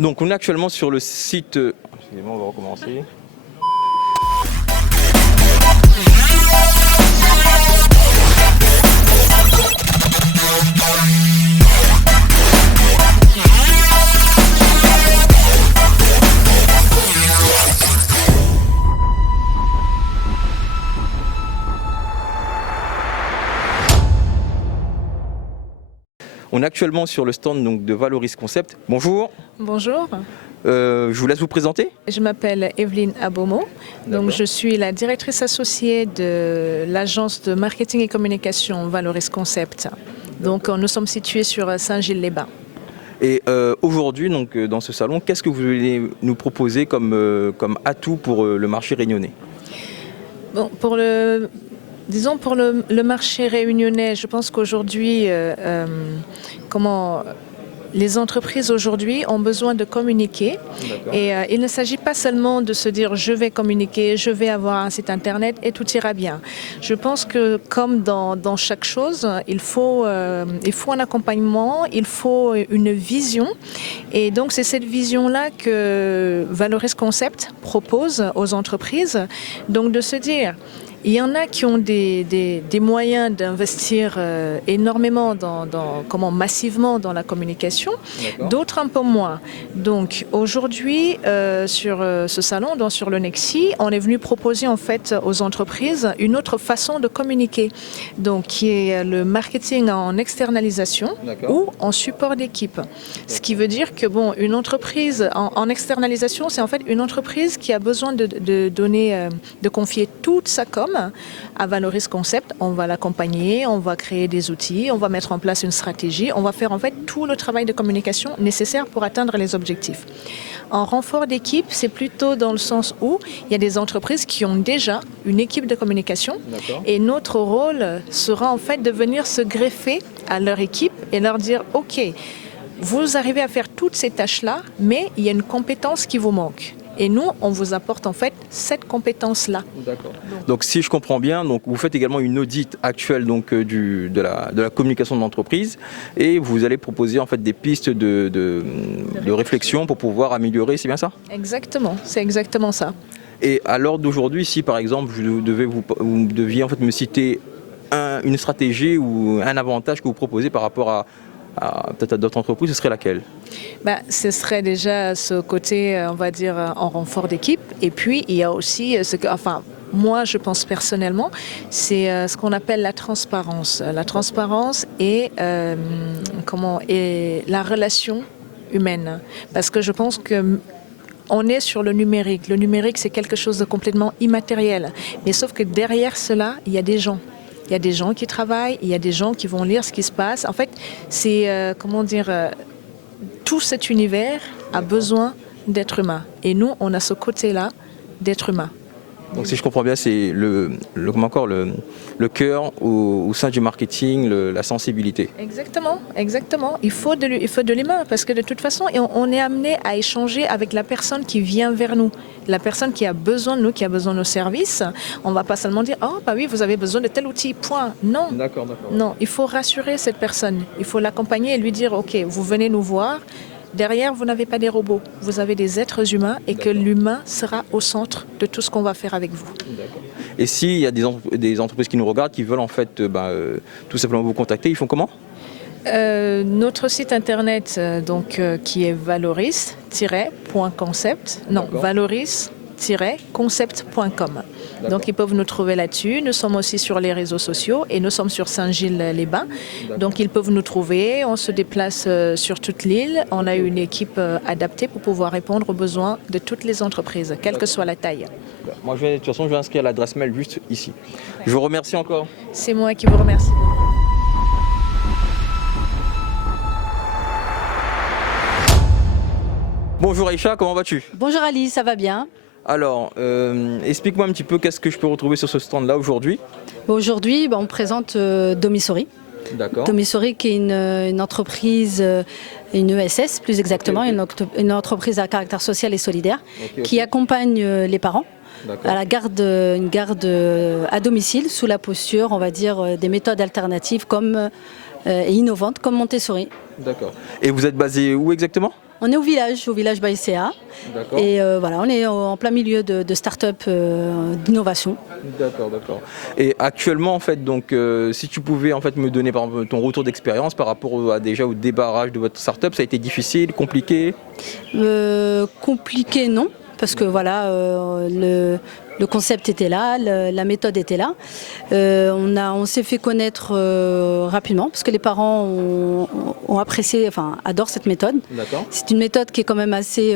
Donc on est actuellement sur le site... Excusez-moi, on va recommencer. On est actuellement sur le stand donc, de Valoris Concept. Bonjour. Bonjour. Je vous laisse vous présenter. Je m'appelle Evelyne Abomo. Donc, je suis la directrice associée de l'agence de marketing et communication Valoris Concept. Donc, nous sommes situés sur Saint-Gilles-les-Bains. Et aujourd'hui, donc, dans ce salon, qu'est-ce que vous voulez nous proposer comme atout pour le marché réunionnais? Bon, pour le marché réunionnais, je pense qu'aujourd'hui, les entreprises aujourd'hui ont besoin de communiquer. Et il ne s'agit pas seulement de se dire je vais communiquer, je vais avoir un site internet et tout ira bien. Je pense que comme dans chaque chose, il faut un accompagnement, il faut une vision. Et donc c'est cette vision-là que Valoris Concept propose aux entreprises. Donc de se dire... Il y en a qui ont des moyens d'investir énormément, massivement dans la communication, d'autres un peu moins. Donc aujourd'hui, sur ce salon, sur le Nexi, on est venu proposer en fait aux entreprises une autre façon de communiquer, donc qui est le marketing en externalisation ou en support d'équipe. Ce qui veut dire que une entreprise en externalisation, c'est en fait une entreprise qui a besoin de confier toute sa com à Valoris Concept. On va l'accompagner, on va créer des outils, on va mettre en place une stratégie, on va faire en fait tout le travail de communication nécessaire pour atteindre les objectifs. En renfort d'équipe, c'est plutôt dans le sens où il y a des entreprises qui ont déjà une équipe de communication et notre rôle sera en fait de venir se greffer à leur équipe et leur dire « Ok, vous arrivez à faire toutes ces tâches-là, mais il y a une compétence qui vous manque. » Et nous, on vous apporte en fait cette compétence-là. D'accord. Donc si je comprends bien, donc, vous faites également une audit actuelle donc, de la communication de l'entreprise et vous allez proposer en fait des pistes de réflexion pour pouvoir améliorer, c'est bien ça? Exactement, c'est exactement ça. Et à l'heure d'aujourd'hui, si par exemple vous deviez en fait me citer une stratégie ou un avantage que vous proposez par rapport à peut-être à d'autres entreprises, ce serait laquelle? Ce serait déjà ce côté, on va dire, en renfort d'équipe. Et puis, il y a aussi moi, je pense personnellement, c'est ce qu'on appelle la transparence. La transparence et la relation humaine. Parce que je pense que on est sur le numérique. Le numérique, c'est quelque chose de complètement immatériel. Mais sauf que derrière cela, il y a des gens. Il y a des gens qui travaillent, il y a des gens qui vont lire ce qui se passe. En fait, c'est, tout cet univers a besoin d'être humain. Et nous, on a ce côté-là d'être humain. Donc si je comprends bien, c'est le cœur au sein du marketing, la sensibilité. Exactement, exactement. Il faut de l'humain parce que de toute façon, on est amené à échanger avec la personne qui vient vers nous. La personne qui a besoin de nous, qui a besoin de nos services. On ne va pas seulement dire « Oh, bah oui, vous avez besoin de tel outil, point ». Non. D'accord. Non, il faut rassurer cette personne. Il faut l'accompagner et lui dire « Ok, vous venez nous voir ». Derrière, vous n'avez pas des robots, vous avez des êtres humains et que l'humain sera au centre de tout ce qu'on va faire avec vous. Et s'il y a des entreprises qui nous regardent, qui veulent en fait tout simplement vous contacter, ils font comment? Notre site internet qui est valoris-concept.com. Donc ils peuvent nous trouver là-dessus. Nous sommes aussi sur les réseaux sociaux et nous sommes sur Saint-Gilles-les-Bains. Donc ils peuvent nous trouver. On se déplace sur toute l'île. On a une équipe adaptée pour pouvoir répondre aux besoins de toutes les entreprises, quelle que soit la taille. Moi, de toute façon, je vais inscrire l'adresse mail juste ici. Je vous remercie encore. C'est moi qui vous remercie. Bonjour Aïcha, comment vas-tu? Bonjour Ali, ça va bien? Alors, explique-moi un petit peu qu'est-ce que je peux retrouver sur ce stand-là aujourd'hui. Aujourd'hui, on présente Domisori. D'accord. Domisori qui est une entreprise, une ESS plus exactement, une entreprise à caractère social et solidaire qui accompagne les parents à une garde à domicile sous la posture, on va dire, des méthodes alternatives et innovantes comme Montessori. D'accord. Et vous êtes basé où exactement? On est au village Baïséa. D'accord. Et voilà, on est en plein milieu de start-up d'innovation. D'accord. Et actuellement, en fait, donc, si tu pouvais en fait me donner par exemple, ton retour d'expérience par rapport au débarrage de votre start-up, ça a été difficile, compliqué? Compliqué, non, parce que voilà, le concept était là, la méthode était là. On s'est fait connaître rapidement parce que les parents ont apprécié, enfin adorent cette méthode. D'accord. C'est une méthode qui est quand même assez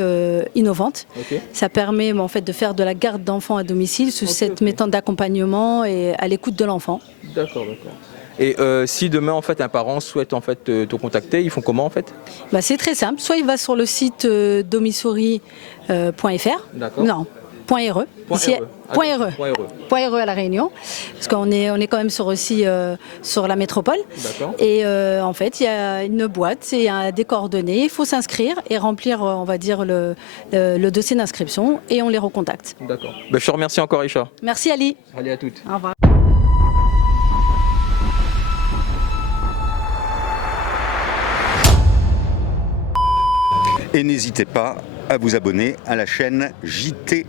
innovante. Ok. Ça permet en fait de faire de la garde d'enfants à domicile sous cette méthode d'accompagnement et à l'écoute de l'enfant. D'accord. Et si demain en fait un parent souhaite en fait te contacter, ils font comment en fait? Bah, c'est très simple. Soit il va sur le site domisouris.fr. D'accord. Non. .re. Ici, .re à La Réunion, parce qu'on est quand même aussi sur la métropole. D'accord. Et en fait, il y a une boîte, il y a des coordonnées, il faut s'inscrire et remplir, on va dire, le dossier d'inscription et on les recontacte. D'accord. Ben, je te remercie encore, Aïcha. Merci Ali. Allez, à toutes. Au revoir. Et n'hésitez pas à vous abonner à la chaîne JTHT.